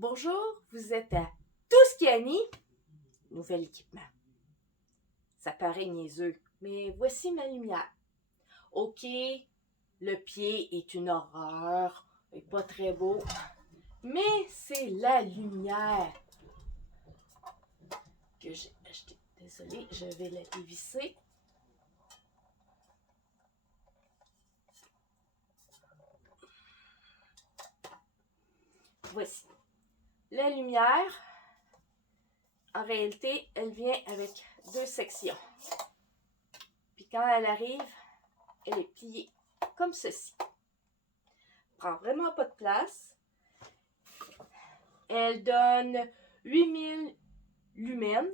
Bonjour, vous êtes à Tuscany. Nouvel équipement. Ça paraît niaiseux, mais voici ma lumière. Ok, le pied est une horreur, et pas très beau, mais c'est la lumière que j'ai achetée. Désolée, je vais la dévisser. Voici. La lumière, en réalité, elle vient avec deux sections. Puis quand elle arrive, elle est pliée comme ceci. Prend vraiment pas de place. Elle donne 8000 lumens.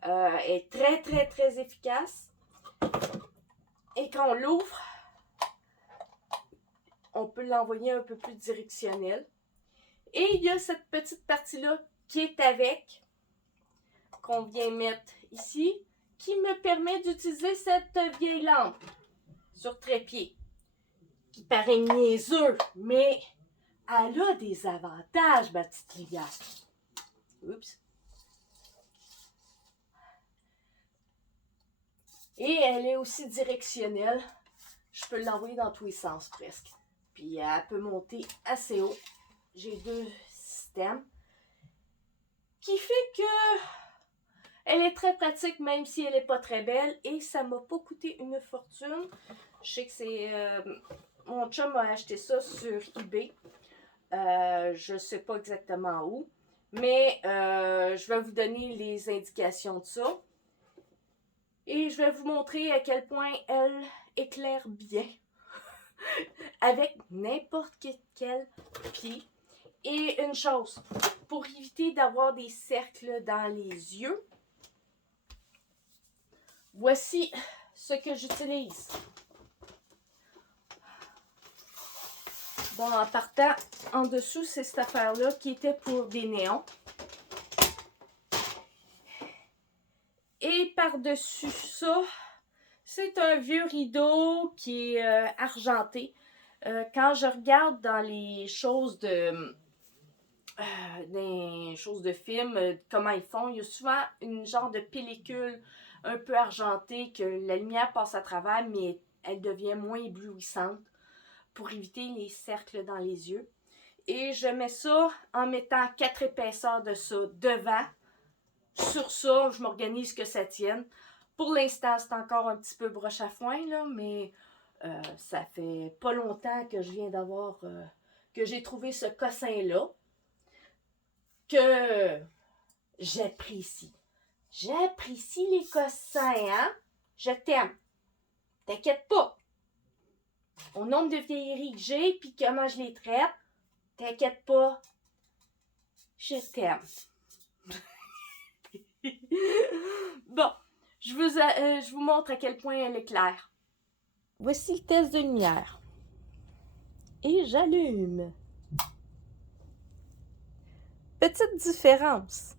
Elle est très, très, très efficace. Et quand on l'ouvre, on peut l'envoyer un peu plus directionnel. Et il y a cette petite partie-là qui est avec, qu'on vient mettre ici, qui me permet d'utiliser cette vieille lampe sur trépied, qui paraît niaiseux, mais elle a des avantages, ma petite lumière. Oups. Et elle est aussi directionnelle. Je peux l'envoyer dans tous les sens presque. Puis elle peut monter assez haut. J'ai deux systèmes. Qui fait que elle est très pratique même si elle n'est pas très belle. Et ça m'a pas coûté une fortune. Je sais que c'est... mon chum a acheté ça sur eBay. Je sais pas exactement où. Mais je vais vous donner les indications de ça. Et je vais vous montrer à quel point elle éclaire bien. Avec n'importe quel pied. Et une chose, pour éviter d'avoir des cercles dans les yeux, voici ce que j'utilise. Bon, en partant, en dessous, c'est cette affaire-là qui était pour des néons. Et par-dessus ça, c'est un vieux rideau qui est argenté. Quand je regarde dans les choses de film, comment ils font, il y a souvent une genre de pellicule un peu argentée que la lumière passe à travers, mais elle devient moins éblouissante pour éviter les cercles dans les yeux. Et je mets ça en mettant 4 épaisseurs de ça devant. Sur ça, je m'organise que ça tienne. Pour l'instant, c'est encore un petit peu broche à foin, là, mais ça fait pas longtemps que je viens d'avoir... que j'ai trouvé ce cossin-là. Que j'apprécie. J'apprécie les cossins, hein? Je t'aime. T'inquiète pas. Au nombre de vieilleries que j'ai, puis comment je les traite, t'inquiète pas. Je t'aime. Bon, je vous montre à quel point elle est claire. Voici le test de lumière. Et j'allume. Petite différence.